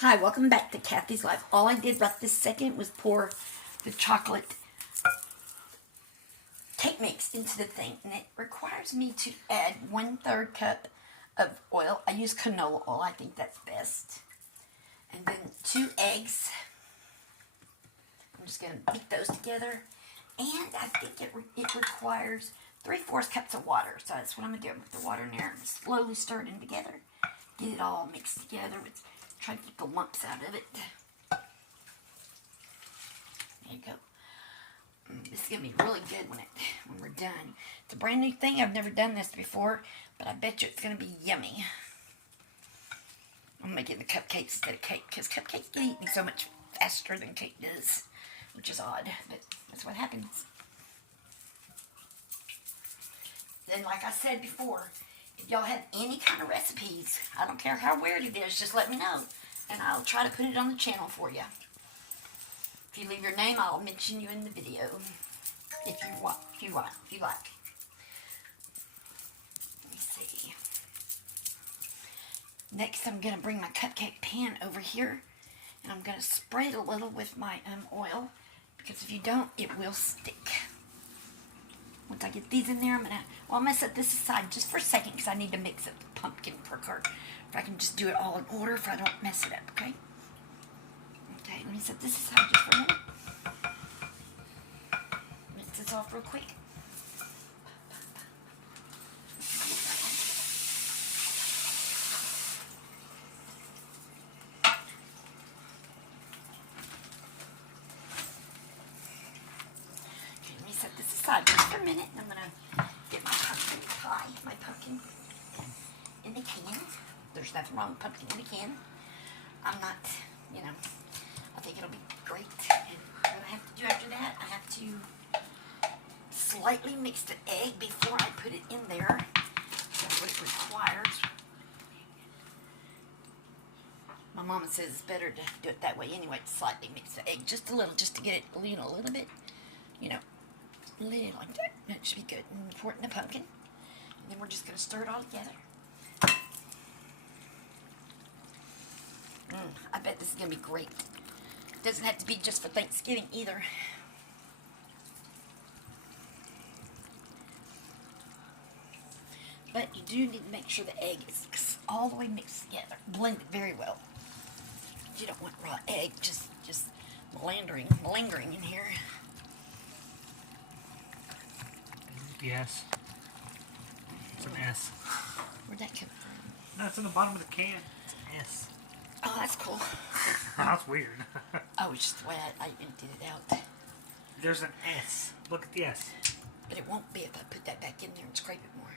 Hi, welcome back to Kathy's Life. All I did right this second was pour the chocolate cake mix into the thing, and it requires me to add 1/3 cup of oil. I use canola oil, I think that's best. And then 2 eggs. I'm just going to beat those together. And I think it requires 3/4 cups of water. So that's what I'm going to do with the water in there. And slowly stir it in together. Get it all mixed together. Try to keep the lumps out of it. There you go. This is going to be really good when we're done. It's a brand new thing. I've never done this before, but I bet you it's going to be yummy. I'm making the cupcakes instead of cake because cupcakes get eaten so much faster than cake does, which is odd, but that's what happens. Then, like I said before, if y'all have any kind of recipes, I don't care how weird it is, just let me know, and I'll try to put it on the channel for you. If you leave your name, I'll mention you in the video, if you like. Let me see. Next, I'm going to bring my cupcake pan over here, and I'm going to spray it a little with my oil, because if you don't, it will stick. Once I get these in there, I'm going to set this aside just for a second because I need to mix up the pumpkin quicker. If I can just do it all in order if I don't mess it up, okay? Okay, let me set this aside just for a minute. Mix this off real quick. Just for a minute, and I'm going to get my pumpkin pie, my pumpkin in the can. There's nothing wrong with pumpkin in the can. I'm not, I think it'll be great. And what I have to do after that, I have to slightly mix the egg before I put it in there. That's what it requires. My mama says it's better to do it that way anyway, to slightly mix the egg just a little, just to get it, a little bit, like that. That should be good. And pour it in the pumpkin. And then we're just going to stir it all together. I bet this is going to be great. It doesn't have to be just for Thanksgiving either. But you do need to make sure the egg is all the way mixed together. Blend it very well. You don't want raw egg just melandering in here. Yes. It's an S. Where'd that come from? No, it's in the bottom of the can. It's an S. Oh, that's cool. That's weird. Oh, it's just the way I emptied it out. There's an S. Look at the S. But it won't be if I put that back in there and scrape it more.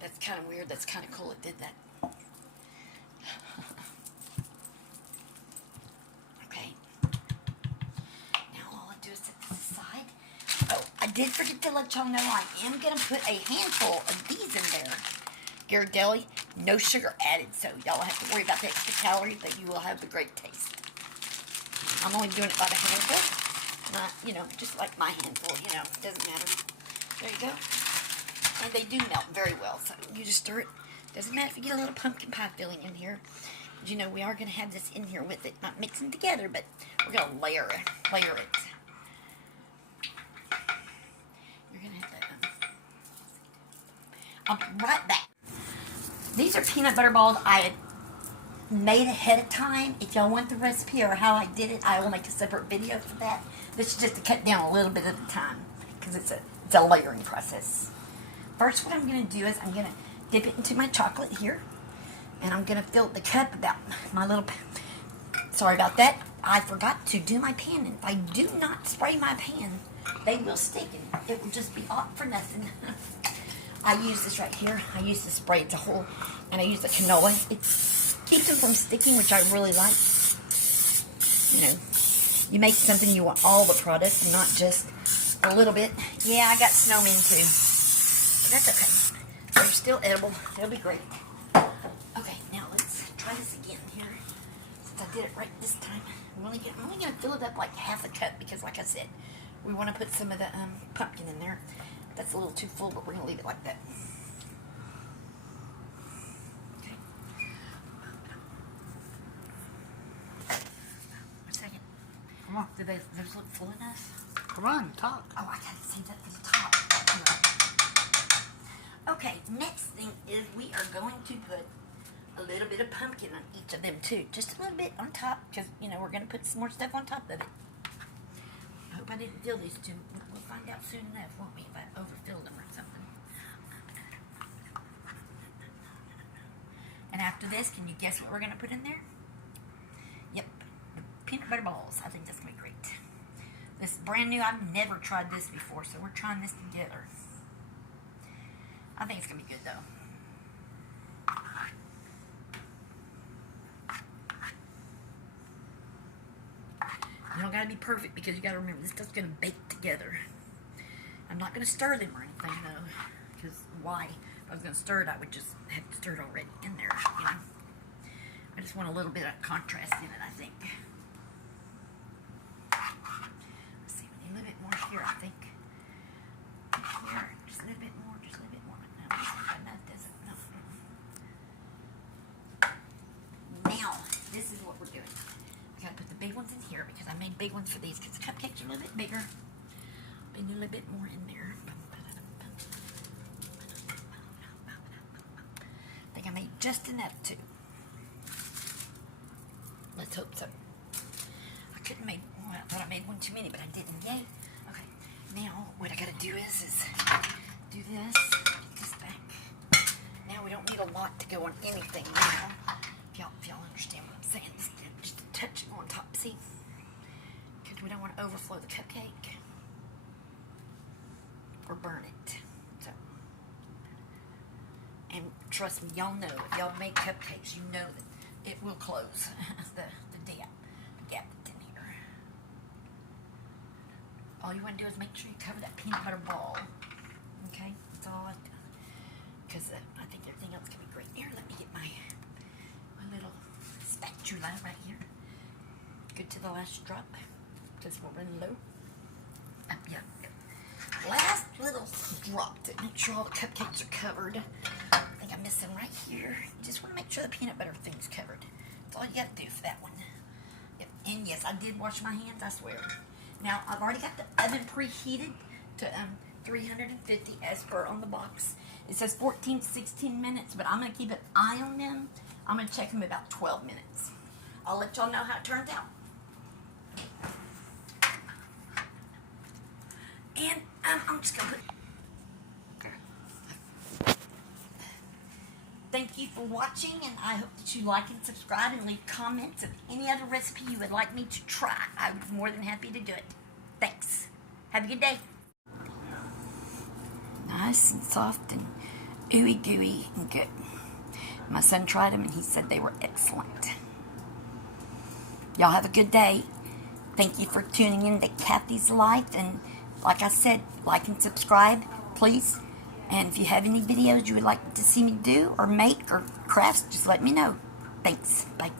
That's kind of weird. That's kind of cool it did that. Okay. Now all I do is set this aside. Oh, I did forget to let y'all know I am going to put a handful of these in there. Ghirardelli, no sugar added, so y'all don't have to worry about the extra calories, but you will have the great taste. I'm only doing it by the handful. Not, just like my handful, it doesn't matter. There you go. And they do melt very well, so you just stir it. Doesn't matter if you get a little pumpkin pie filling in here. We are going to have this in here with it, not mixing together, but we're going to layer it. You're going to have that. I'll be right back. These are peanut butter balls I had made ahead of time. If y'all want the recipe or how I did it, I will make a separate video for that. This is just to cut down a little bit at a time because it's a layering process. First, what I'm going to do is I'm going to dip it into my chocolate here, and I'm going to fill the cup about my little. Sorry about that. I forgot to do my pan, and if I do not spray my pan, they will stick, and it will just be off for nothing. I use this right here. I use the spray as a whole, and I use the canola. It keeps them from sticking, which I really like. You make something, you want all the product, and not just a little bit. Yeah, I got snowmen too. But that's okay. They're still edible. They'll be great. Okay, now let's try this again here. Since I did it right this time, I'm only going to fill it up like half a cup because, like I said, we want to put some of the pumpkin in there. That's a little too full, but we're going to leave it like that. Okay. Come on. Do those look full enough? Come on, talk. Oh, I gotta see that at the top. Okay, next thing is we are going to put a little bit of pumpkin on each of them too. Just a little bit on top, because, you know, we're going to put some more stuff on top of it. I hope I didn't fill these two. We'll find out soon enough, won't we, if I overfilled them or something. And after this, can you guess what we're going to put in there? Yep, the peanut butter balls. I think that's going to be great. This is brand new. I've never tried this before, so we're trying this together. I think it's going to be good, though. You don't got to be perfect, because you got to remember, this stuff's going to bake together. I'm not going to stir them or anything, though, because why? If I was going to stir it, I would just have stirred already in there, you know. I just want a little bit of contrast in it, I think. Let's see, we need a little bit more here, I think. Here, just a little bit more, just a little bit more. No, that doesn't, no. Now, this is what we're doing. I gotta put the big ones in here, because I made big ones for these, because the cupcakes are a little bit bigger. I need a little bit more in there. I think I made just enough, too. Let's hope so. I couldn't make, well, I thought I made one too many, but I didn't. Yay. Okay. Now, what I gotta do is do this, get this back. Now, we don't need a lot to go on anything, you know. If y'all understand what I'm saying. Just a touch on top, see? Because we don't want to overflow the cupcake or burn it. So, and trust me, y'all know, if y'all make cupcakes, you know that it will close the gap that's in here. All you want to do is make sure you cover that peanut butter ball. Okay? That's all I've done. Because I think everything else can be great. Here, let me get my little spatula right here. Good to the last drop. Because we're running low. Yeah. Last little drop to make sure all the cupcakes are covered. I think I'm missing right here. You just want to make sure the peanut butter thing's covered. That's all you got to do for that one. Yep. And yes, I did wash my hands, I swear. Now, I've already got the oven preheated to 350 as per on the box. It says 14 to 16 minutes, but I'm going to keep an eye on them. I'm going to check them about 12 minutes. I'll let y'all know how it turns out. And I'm just going to put... Thank you for watching, and I hope that you like and subscribe and leave comments of any other recipe you would like me to try. I would be more than happy to do it. Thanks. Have a good day. Nice and soft and ooey gooey and good. My son tried them and he said they were excellent. Y'all have a good day. Thank you for tuning in to Kathy's Life, and like I said, like and subscribe, please. And if you have any videos you would like to see me do or make or crafts, just let me know. Thanks. Bye.